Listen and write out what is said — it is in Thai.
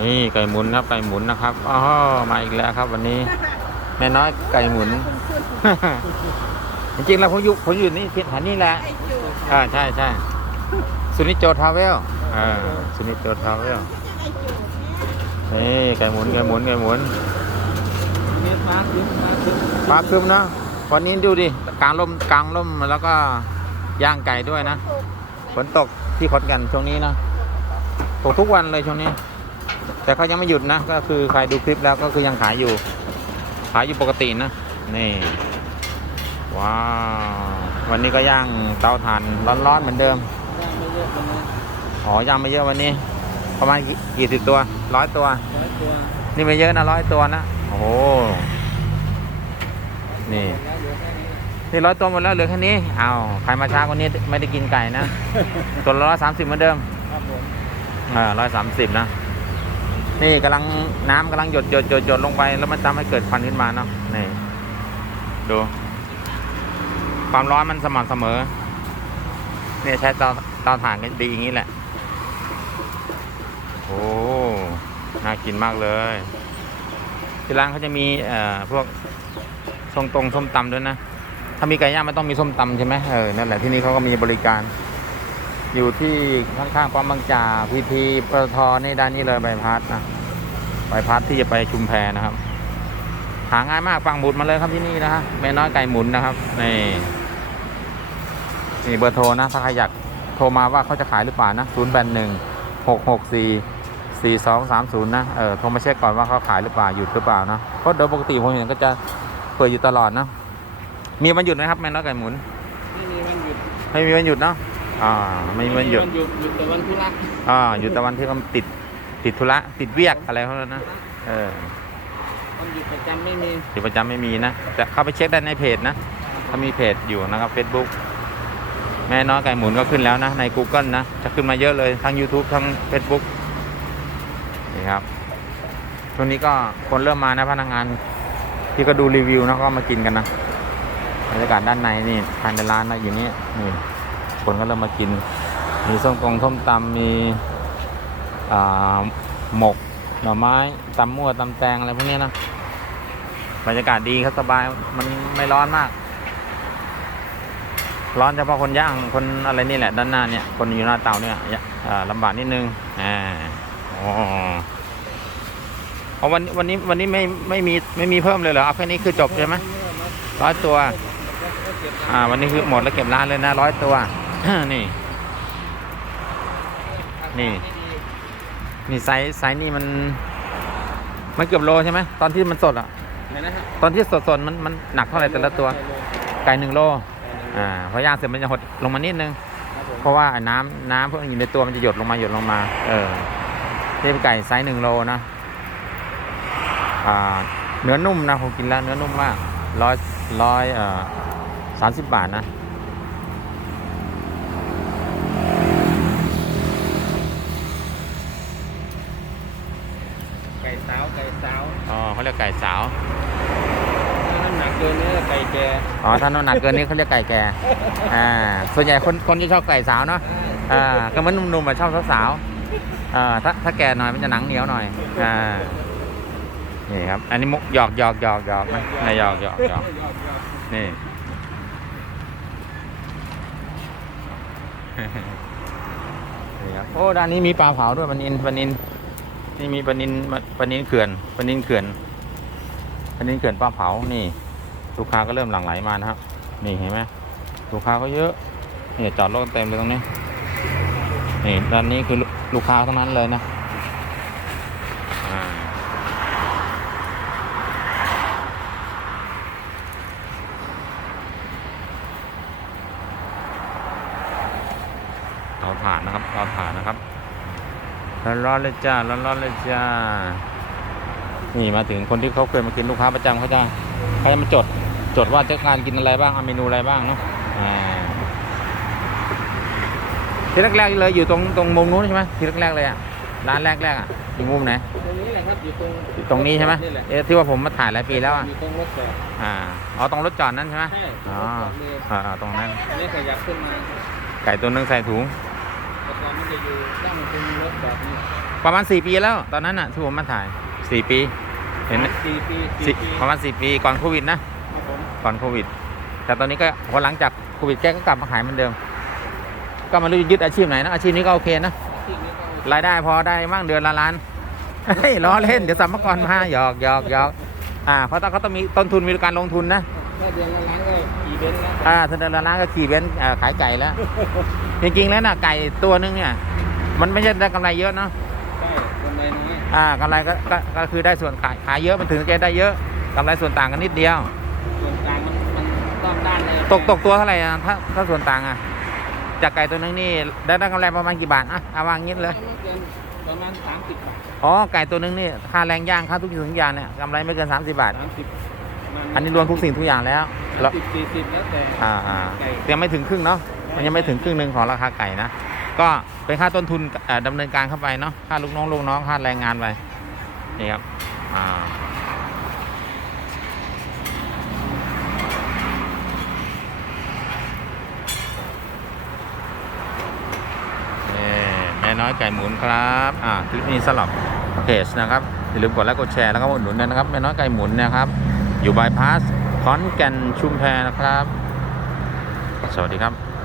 นี่ไก่หมุนครับไก่หมุนนะครับอ๋อมาอีกแล้วครับ วันนี้แม่น้อยไก่หมุน จริงๆแล้วผมอยู่ผมอยู่นี่ที่ฐานนี่แหละไอ้จูบอ่าใช่ใช่สุนิจโจทราเวลอ่าสุนิจโจทราเวลไอ้จูบเนี่ยนี่ไก่หมุนไก่หมุนไก่หมุนเมียฟ้าขึ้นฟ้าขึ้นฟ้าครึมนะวันนี้ดูดิกลางร่มกลางร่มแล้วก็ย่างไก่ด้วยนะถูกฝนตกที่ขอนแก่นช่วงนี้นะตกทุกวันเลยช่วงนี้ แต่เขายังไม่หยุดนะ ก็คือใครดูคลิปแล้วก็คือยังขายอยู่ ขายอยู่ปกตินะ นี่ ว้าว วันนี้ก็ย่างเตาถ่านร้อนๆเหมือนเดิมได้ไม่เยอะประมาณอ๋อย่างไม่เยอะวันนี้ ประมาณกี่กี่สิบตัวร้อยตัวร้อยตัว นี่ไม่เยอะนะร้อยตัวนะ โอ้โห นี่แล้วเหลือแค่นี้นี่ร้อยตัวหมดแล้วเหลือแค่นี้อ้าวใครมาช้ากว่านี้ไม่ได้กินไก่นะ ตัวละร้อยสามสิบเหมือนเดิม ครับผมอ่าร้อยสามสิบนะ นี่กำลังน้ำกำลังหยดหยดหยดหยดลงไปแล้วมันทำให้เกิดควันขึ้นมาเนาะนี่ดู ความร้อนมันสม่ำเสมอ เนี่ยใช้เตาเตาถ่านก็ดีอย่างนี้แหละ โอ้น่ากินมากเลยที่ร้านเขาจะมีเอ่อพวกส้มตรงส้มตำด้วยนะ ถ้ามีไก่ย่างมันต้องมีส้มตำใช่ไหมเออนั่นแหละที่นี่เขาก็มีบริการ อยู่ที่ข้างๆปั๊มบางจากพีทีปตทนี่ด้านนี้เลยใบพัดนะใบพัดที่จะไปชุมแพนะครับ หาง่ายมากปังหมุดมาเลยครับที่นี่นะฮะแม่น้อยไก่หมุนนะครับนี่นี่เบอร์โทรนะถ้าใครอยากโทรมาว่าเขาจะขายหรือเปล่านะศูนย์แปดหนึ่งหกหกสี่สี่สองสามศูนย์นะเออโทรมาเช็คก่อนว่าเขาขายหรือเปล่าหยุดหรือเปล่านะเพราะโดยปกติผมเห็นก็จะเปิดอยู่ตลอดนะมีวันหยุดไหมครับแม่น้อยไก่หมุนไม่มีวันหยุดไม่มีวันหยุดเนาะ อ่า ไม่มีวันหยุด หยุดหยุดแต่วันธุระอ่าอยู่แต่วันที่เขาติด ติดธุระ ติดเวียกอะไรเขาแล้วนะ เออวันหยุดประจำไม่มีติดประจำไม่มีนะแต่เข้าไปเช็คได้ในเพจนะเขามีเพจอยู่นะครับ Facebook แม่น้อยไก่หมุนก็ขึ้นแล้วนะ ใน Google นะ จะขึ้นมาเยอะเลย ทั้ง YouTube ทั้ง Facebook นี่ครับช่วงนี้ก็คนเริ่มมานะพนักงานที่ก็ดูรีวิวนะเขาก็มากินกันนะบรรยากาศด้านในนี่ภายในร้านนะอยู่นี่นี่ คนก็เริ่มมากิน มีส้มกงส้มตำมีหมกหน่อไม้ตำมั่วตำแตงอะไรพวกนี้นะบรรยากาศดีครับสบายมันไม่ร้อนมาก ร้อนเฉพาะคนย่างคนอะไรนี่แหละ ด้านหน้าเนี่ยคนอยู่หน้าเตาเนี่ยลำบากนิดนึงอ่าอ๋ออวันวันนี้วันนี้ไม่ไม่มีไม่มีเพิ่มเลยเหรอเอาแค่นี้คือจบใช่ไหมร้อยตัว อ่า วันนี้คือหมดแล้วเก็บร้านเลยนะร้อยตัว นี่ นี่ นี่ไซส์ไซส์นี่มันมันเกือบโลใช่ไหมตอนที่มันสดอะ ไหนนะครับตอนที่สดๆมันมันหนักเท่าไหร่แต่ละตัว ไก่หนึ่งโล อ่าพอย่างเสร็จมันจะหดลงมานิดนึงครับผมเพราะว่าไอ้น้ำน้ำพวกนี้อยู่ในตัวมันจะหยดลงมาหยดลงมา เออนี่เป็นไก่ไซส์หนึ่งโลนะ อ่า เนื้อนุ่มนะผมกินแล้วเนื้อนุ่มมากร้อยร้อยเอ่อสามสิบบาทนะ ไก่สาวไก่สาว อ๋อเขาเรียกไก่สาว ถ้าน้ำหนักเกินนี่ก็ไก่แก่อ๋อ ถ้าน้ำหนักเกินนี้เขาเรียกไก่แก่ อ่า ส่วนใหญ่คนคนที่ชอบไก่สาวเนาะ อ่า ก็เหมันหนุ่มๆอะชอบสาวๆอ่า ถ้าถ้าแก่หน่อยมันจะหนังเหนียวหน่อย อ่า นี่ครับ อันนี้มุกหยอกหยอกหยอกหยอกนะนายหยอกหยอกหยอกนี่ นี่ครับ โอ้ ด้านนี้มีปลาเผาด้วยปลานินปลานิ นี่มีปลานินปลานินเขื่อนปลานินเขื่อนปลานินเขื่อนปลาเผานี่ ลูกค้าก็เริ่มหลั่งไหลมานะครับ นี่เห็นไหมลูกค้าก็เยอะเนี่ยจอดรถเต็มเลยตรงนี้ นี่ด้านนี้คือลูกค้าทั้งนั้นเลยนะเราผ่านนะครับเราผ่านนะครับ ร้อนๆเลยจ้าร้อนๆเลยจ้า นี่มาถึงคนที่เขาเคยมากินลูกค้าประจำเขาจะเขาจะมาจด จดว่าจะการกินอะไรบ้างเอาเมนูอะไรบ้างเนาะอ่าที่แรกๆเลยอยู่ตรงตรงมุมนู้นใช่ไหมที่แรกๆเลยอะร้านแรกๆอะอยู่มุมไหนตรงนี้แหละครับอยู่ตรงอยู่ตรงนี้ใช่ไหมนี่แหละเอ๊ะที่ว่าผมมาถ่ายหลายปีแล้วอะอยู่ตรงรถจอดอ่าอ๋อตรงรถจอดนั้นใช่ไหมใช่อ๋อรถจอดเลยอ่าตรงนั้นอันนี้ขยับขึ้นมาไก่ตัวนึงใส่ถุง แต่ก่อนมันจะอยู่ด้านมันเป็นรถจอดนี่ประมาณ 4 ปีแล้ว ตอนนั้นอะที่ผมมาถ่าย 4 ปี เห็นไหมสี่ปีสิสี่ปีประมาณ 4 ปีก่อนโควิดนะ ครับผมก่อนโควิด แต่ตอนนี้ก็พอหลังจากโควิดแกก็กลับมาขายเหมือนเดิม ก็ไมารู้จะยึดอาชีพไหนนะ อาชีพนี้ก็โอเคนะ ที่นี้ก็รายได้พอได้มั่งเดือนละล้าน เฮ้ยล้อเล่น เดี๋ยวสัมภากรมาหยอกหยอกหยอกอ่าเพราะต้องเขาต้องมีต้นทุนมีการลงทุนนะ ถ้าเดือนละล้านก็กี่เบนซ์แล้วอ่าถ้าเดือนละล้านก็ขี่เบนซ์อ่าขายไก่แล้ว จริงๆแล้วน่ะไก่ตัวนึงเนี่ย มันไม่ใช่ได้กำไรเยอะเนาะใช่คนใดน้อยอ่ากำไรก็ก็ก็คือได้ส่วนขายขายเยอะมันถึงจะได้เยอะกำไรส่วนต่างกันนิดเดียว ส่วนกลางมันมันรอบด้านเลยตกตกตัวเท่าไหร่อะถ้าถ้าส่วนต่างอะ จากไก่ตัวนึงนี่ได้ได้กำไรประมาณกี่บาทอะเอาวางงี้เลย ไม่เกินประมาณสามสิบบาทอ๋อไก่ตัวนึงนี่ค่าแรงย่างค่าทุกสิ่งทุกอย่างเนี่ยกำไรไม่เกิน 30 บาท สามสิบ อันนี้รวมทุกสิ่งทุกอย่างแล้วแล้วสิบสี่สิบแล้วแต่อ่าอ่าไก่ยังไม่ถึงครึ่งเนาะมันยังไม่ถึงครึ่งหนึ่งของราคาไก่นะก็เป็นค่าต้นทุนเอ่อดำเนินการเข้าไปเนาะค่าลูกน้องลูกน้องค่าแรงงานไปนี่ครับอ่านี่แม่น้อยไก่หมุนครับอ่าคลิปนี้สำหรับเพจนะครับอย่าลืมกดไลค์กดแชร์แล้วก็อุดหนุนด้วยนะครับแม่น้อยไก่หมุนนะครับ อยู่บายพาสขอนแก่นชุมแพนะครับ สวัสดีครับ